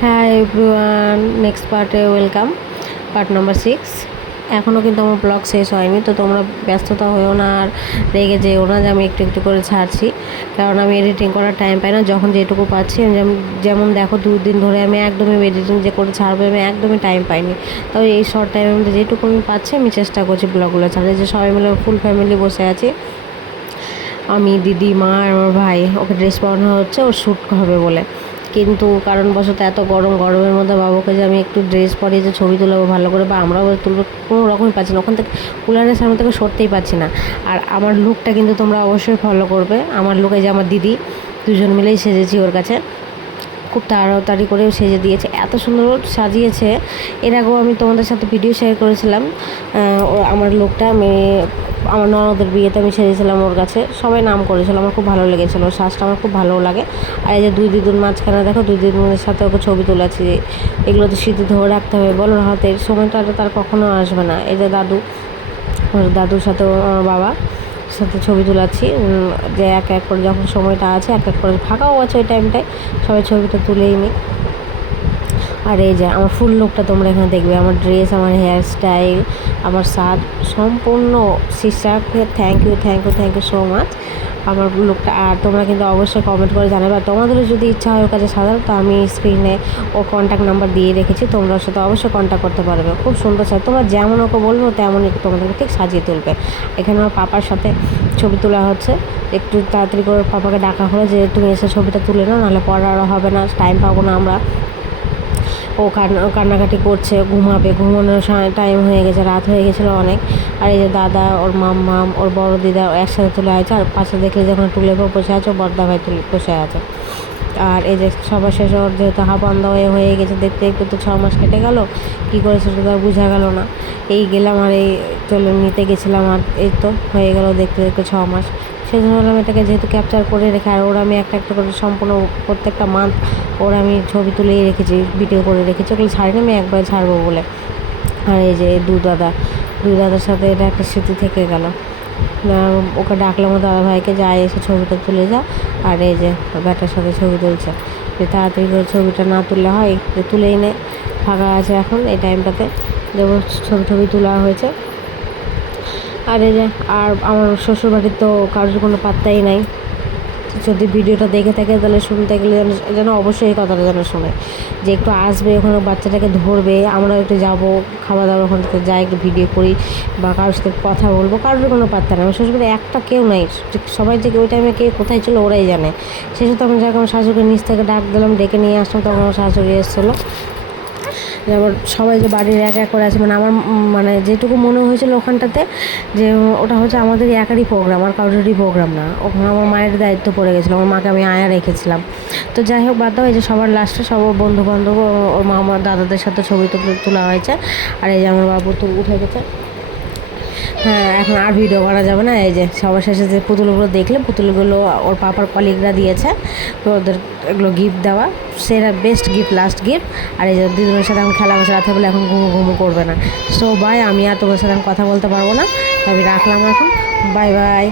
হ্যাঁ everyone, next পার্টে welcome. Part number 6। এখনও কিন্তু আমার ব্লগ শেষ হয়নি, তো তোমরা ব্যস্ততা হয়েও না আর রেগে যেও না যে আমি একটু একটু করে ছাড়ছি, কারণ আমি এডিটিং করার টাইম পাই না। যখন যেটুকু পাচ্ছি যেমন দেখো 2 দিন ধরে আমি একদমই এডিটিং যে করে ছাড়বো আমি একদমই টাইম পাইনি। তবে এই শর্ট টাইমের মধ্যে যেটুকু আমি পাচ্ছি আমি চেষ্টা করছি ব্লগগুলো ছাড়তে। যে সবাই মিলে ফুল ফ্যামিলি বসে আছি, আমি, দিদি, মা আর আমার ভাই। ওকে ড্রেস পরানো হচ্ছে ওর শ্যুট হবে বলে, কিন্তু কারণবশত এত গরমের মধ্যে বাবুকে যে আমি একটু ড্রেস পরিয়ে যে ছবি তুলবো ভালো করে বা আমরাও তুলবো, কোনো রকমই পাচ্ছি না। ওখান থেকে কুলারের সামনে থেকে সরতেই পাচ্ছি না। আর আমার লুকটা কিন্তু তোমরা অবশ্যই ফলো করবে। আমার লুকে যে আমার দিদি, দুজন মিলেই সেজেছি ওর কাছে। খুব তাড়াতাড়ি করেও সেজে দিয়েছে, এত সুন্দর সাজিয়েছে। এর আগেও আমি তোমাদের সাথে ভিডিও শেয়ার করেছিলাম। আমার লুকটা আমি আমার ননদের বিয়েতে আমি সেজেছিলাম ওর কাছে, সবাই নাম করেছিল, আমার খুব ভালো লেগেছিলো। ওর সাজটা আমার খুব ভালো লাগে। আর এই যে দুই দিদুর মাঝখানে দেখো, দুই দিদুনের সাথে ওকে ছবি তুলেছি। এগুলো তো স্মৃতি ধরে রাখতে হবে, বলো, হাতের সময়টা তার কখনো আসবে না। এই যে দাদু, ওর দাদুর সাথে আমার বাবা সাথে ছবি তুলাচ্ছি, যে এক এক করে যখন সময়টা আছে এক এক করে ফাঁকাও আছে ওই টাইমটায় সবাই ছবিটা তুলেই নিই। আর এই যে আমার ফুল লুকটা তোমরা এখানে দেখবে, আমার ড্রেস, আমার হেয়ার স্টাইল, আমার স্বাদ সম্পূর্ণ সিস্টারকে থ্যাংক ইউ সো মাচ আমার লুকটা। আর তোমরা কিন্তু অবশ্যই কমেন্ট করে জানাবে। আর তোমাদেরও যদি ইচ্ছা হয় ওর কাছে সাজানো, তো আমি স্ক্রিনে ও কন্ট্যাক্ট নাম্বার দিয়ে রেখেছি, তোমরা ওর সাথে অবশ্যই কন্ট্যাক্ট করতে পারবে। খুব সুন্দর সাজ, তোমরা যেমন ওকে বলবে তেমনই তোমাদেরকে ঠিক সাজিয়ে তুলবে। এখানে আমার পাপার সাথে ছবি তোলা হচ্ছে। একটু তাড়াতাড়ি করে পাপাকে ডাকা হলো যে তুমি এসে ছবিটা তুলে নাও, নাহলে পরে আরও হবে না, টাইম পাবো না আমরা। ও কান্নাকাটি করছে, ঘুমানোর টাইম হয়ে গেছে, রাত হয়ে গেছিলো অনেক। আর এই যে দাদা, ওর মাম্মাম, ওর বড় দিদা একসাথে তুলে আছে। আর পাশে দেখলে যখন টুলে বসে আছে, ও বড়দা ভাই তুলে বসে আছে। আর এই যে সবার শেষে ওর যেহেতু হাফান্দা হয়ে গেছে, দেখতে দেখতে তো 6 মাস কেটে গেল, কী করে সেটা তো আর বোঝা গেল না। এই গেলাম আর এই চলে নিতে গেছিলাম, আর এই তো হয়ে গেল দেখতে দেখতে 6 মাস। সেই জন্য আমি এটাকে যেহেতু ক্যাপচার করে রেখে, আর ওরা আমি একটা একটা করে সম্পূর্ণ প্রত্যেকটা মান্থ ওরা আমি ছবি তুলেই রেখেছি, ভিডিও করে রেখেছি, ওগুলো ছাড়িনি, আমি একবার ছাড়বো বলে। আর এই যে দুই দাদার সাথে এটা একটা স্মৃতি থেকে গেল। ওকে ডাকলাম ও দাদা ভাইকে, যায় এসে ছবিটা তুলে যা। আর এই যে ব্যাটার সাথে ছবি তুলছে, যে তাড়াতাড়ি করে ছবিটা না তুললে হয়, যে তুলেই নেয়। ফাঁকা আছে এখন এই টাইমটাতে, যেমন ছবি তোলা হয়েছে। আর এই যে আর আমার শ্বশুরবাড়ির তো কারোর কোনো পাত্তাই নাই। যদি ভিডিওটা দেখে থাকে তাহলে শুনতে গেলে যেন অবশ্যই এই কথাটা যেন শোনে, যে একটু আসবে ওখানে বাচ্চাটাকে ধরবে, আমরাও একটু যাবো, খাওয়া দাওয়া ওখান থেকে যাই, একটু ভিডিও করি বা কারোর সাথে কথা বলবো। কারোর কোনো পাত্তা নেই, আমার শ্বশুরবাড়ি একটা কেউ নাই। সবাই থেকে ওই টাইমে কে কোথায় ছিল ওরাই জানে। শেষে তখন যাকে আমার শাশুড়িকে নিচ থেকে ডাক দিলাম, ডেকে নিয়ে আসলাম, তখন আমার শাশুড়ি এসেছিলো। যেমন সবাই যে বাড়ির এক এক করে আছে, মানে আমার মানে যেটুকু মনে হয়েছিল ওখানটাতে, যে ওটা হচ্ছে আমাদের একারই প্রোগ্রাম, আর কারোরই প্রোগ্রাম না। ওখানে আমার মায়ের দায়িত্ব পড়ে গেছিলো, আমার মাকে আমি আয়া রেখেছিলাম। তো যাই হোক, বাদ দাও। এই যে সবার লাস্টে সব বন্ধু বান্ধব, ওর মামা দাদাদের সাথে ছবি তোলা হয়েছে। আর এই যে আমার বাবু তো উঠে গেছে। হ্যাঁ, এখন আর ভিডিও করা যাবে না। এই যে সবার শেষে যে পুতুলগুলো দেখলে, পুতুলগুলো ওর পাপার কলিগরা দিয়েছে, তো ওদের এগুলো গিফট দেওয়া, সেরা বেস্ট গিফট, লাস্ট গিফট। আর এই যে দিদিদের সাথে এখন খেলা বসে রাতে বলে এখন ঘুমু করবে না। সো বাই, আমি আর তোমার সাথে কথা বলতে পারবো না, আমি রাখলাম এখন। Bye bye.